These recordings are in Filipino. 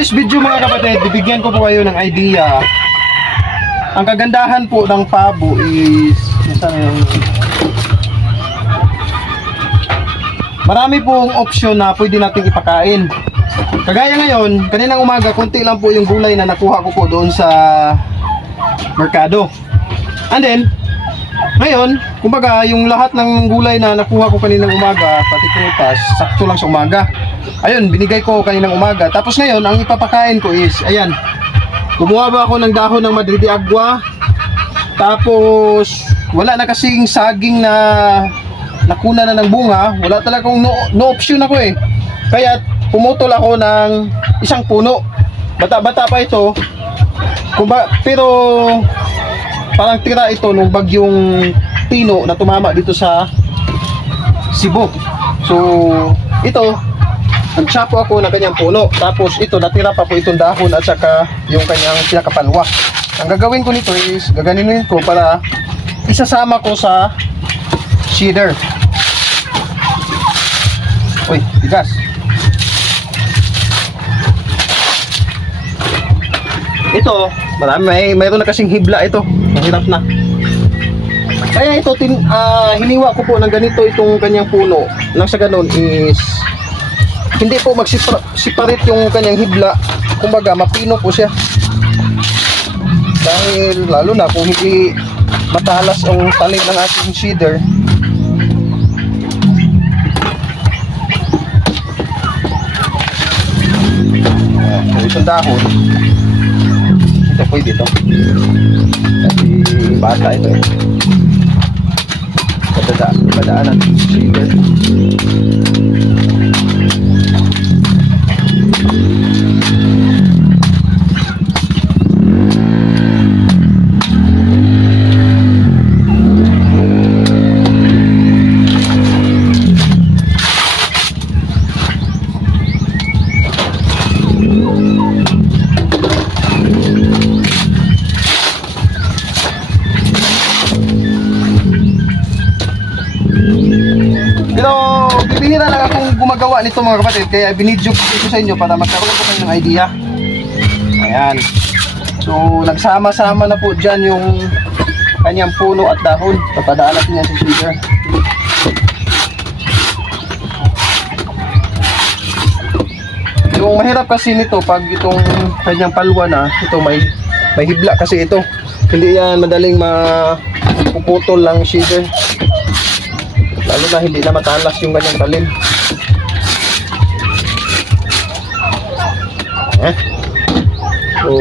this video mga kapatid, bibigyan ko po kayo ng idea. Ang kagandahan po ng pabo is marami pong option na pwede nating ipakain. Kagaya ngayon, kaninang umaga, konti lang po yung gulay na nakuha ko po doon sa merkado. And then, ngayon, kumbaga, yung lahat ng gulay na nakuha ko kaninang umaga, pati prutas, sakto lang sa umaga. Ayun, binigay ko kaninang umaga. Tapos ngayon, ang ipapakain ko is, ayan, kumuha ba ako ng dahon ng Madrid de Agua. Tapos, wala na kasing saging na nakuna na ng bunga. Wala talagang no option ako eh. Kaya, pumutol ako ng isang puno. Bata-bata pa ito. Pero, parang tira ito nung bagyong Pino na tumama dito sa Cebu. So, ito, nagsapo ako ng kanyang puno. Tapos ito, natira pa po itong dahon at saka yung kanyang pinakapalwa. Ang gagawin ko nito is, gaganinin ko para isasama ko sa seeder. Uy, tigas. Ito, mayroon na kasing hibla ito. Mahirap na. Kaya ito, hiniwa ko po ng ganito itong kanyang puno. Nang sa ganun is, hindi po mag-separate yung kanyang hibla. Kumbaga, mapino po siya. Dahil, lalo na kung hindi matalas ang talim ng ating seeder. So, itong dahon. Ito po dito. Kasi bata ito eh. Padaanan ng seeder. Pero bibihira lang akong gumagawa nito mga kapatid, kaya binidyo ko ito sa inyo para magkaroon po kayo ng idea. Ayan. So nagsama-sama na po dyan yung kanyang puno at dahon. Papadaan natin yan sa seeder. Yung mahirap kasi nito pag itong kanyang palwa na, ito may hibla kasi ito. Hindi yan madaling mapuputol lang seeder. Lalo na hindi na matalas yung kanyang talim. So,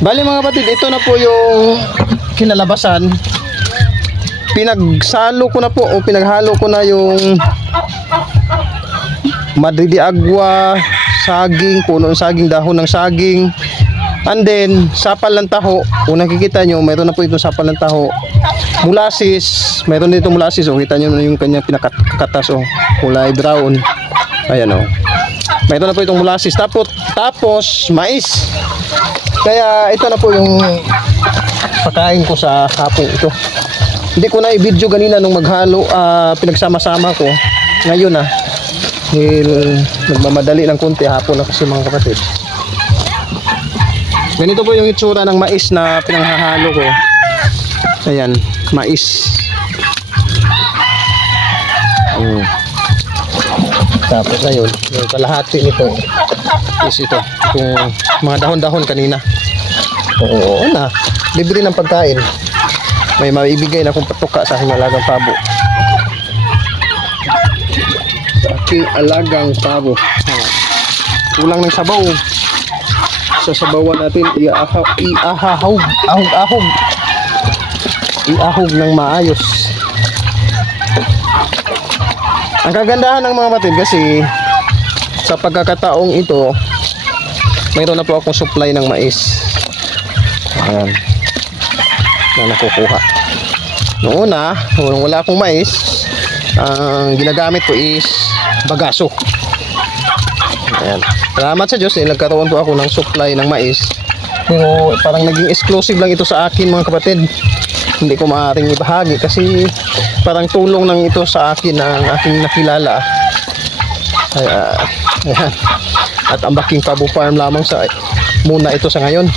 Bali mga kapatid, ito na po yung kinalabasan. Pinagsalo ko na po o pinaghalo ko na yung Madrid de Agua, saging, puno ng saging, dahon ng saging, and then sapal ng taho. Kung nakikita nyo, mayroon na po itong sapal ng taho. Molasses, mayroon dito molasses. O kita nyo na yung kanyang pinakakatas, o kulay brown. Ayan, o mayroon na po itong molasses. Tapos mais. Kaya ito na po yung pagkain ko sa hapon ito. Hindi ko na i-video ganina nung maghalo, pinagsama-sama ko. Ngayon dahil nagmamadali ng konti, hapon na kasi mga kapatid. Ganito po yung itsura ng mais na pinanghahalo ko. Ayan, mais. Tapos ngayon, yung kalahati nito is ito, kung mga dahon-dahon kanina. Oo na, libre ng pagkain. May maibigay na akong patuka sa aking alagang pabo. Sa aking alagang pabo. Kulang ng sabaw. Sa sabawan natin, iahog ng maayos. Ang kagandahan ng mga matid kasi sa pagkakataong ito, mayroon na po akong supply ng mais. Ayan, na nakukuha. Noong una, wala akong mais, ang ginagamit ko is bagaso. Ayan. Salamat sa Diyos, nagkaroon po ako ng supply ng mais. Pero parang naging exclusive lang ito sa akin mga kapatid. Hindi ko maaaring ibahagi kasi parang tulong lang ito sa akin ng aking nakilala. Ayan. At ang Baking Pabo Farm lamang sa muna ito sa ngayon.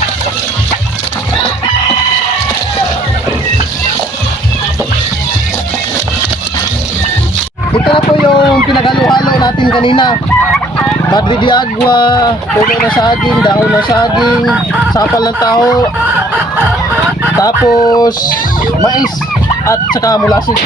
Ito na po yung pinaghalo-halo natin kanina. Madrid de Agua, puno ng saging, dahon ng saging, sapal ng taho, tapos mais at saka molasses.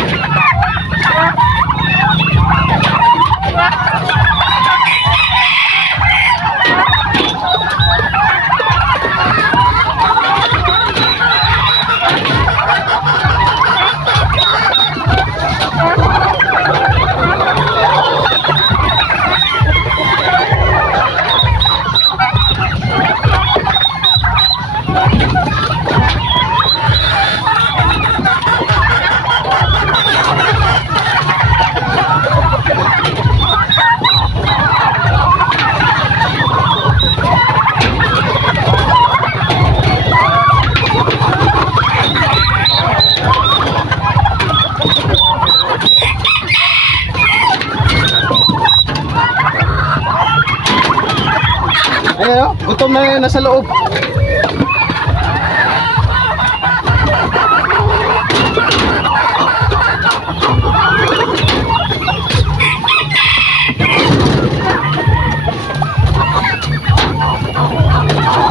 Ayan o, gutom na yun nasa loob.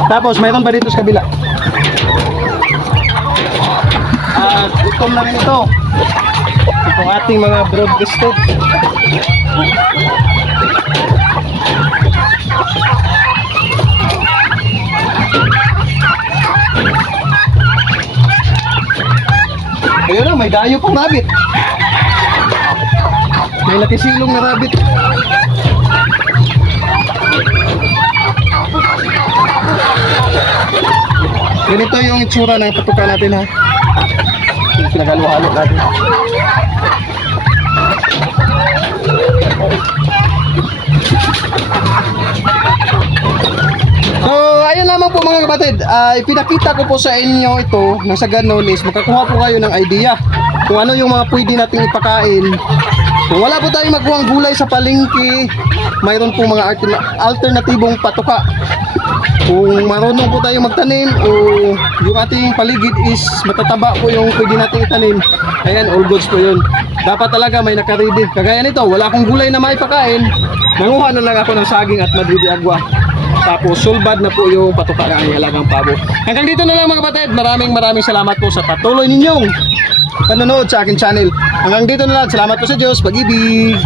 Tapos mayroon pa dito sa kabila. At gutom na rin ito. Itong ating mga broadcasted. Ayun na, may dayo pang rabbit. May lakisilong na rabbit. Ganito yung itsura ng patuka natin ha. Yung pinaghalo-halo natin. So, ayun lamang po mga kapatid. Ipinakita ko po sa inyo ito nang sa ganun is makakuha po kayo ng idea kung ano yung mga pwede nating ipakain. Kung wala po tayong makuhang gulay sa palengke, mayroon po mga alternatibong patuka. Kung marunong po tayong magtanim o yung ating paligid is matataba po yung pwede nating itanim, ayan, all goods po yun. Dapat talaga may nakaredy. Kagaya nito, wala akong gulay na maipakain, nanguha na lang ako ng saging at Madrid de Agua. Tapos sulbad na po yung patuka ng aking alagang pabo. Hanggang dito na lang mga kapatid. Maraming salamat po sa patuloy ninyong panonood sa aking channel. Hanggang dito na lang. Salamat po sa Diyos. Pag-ibig.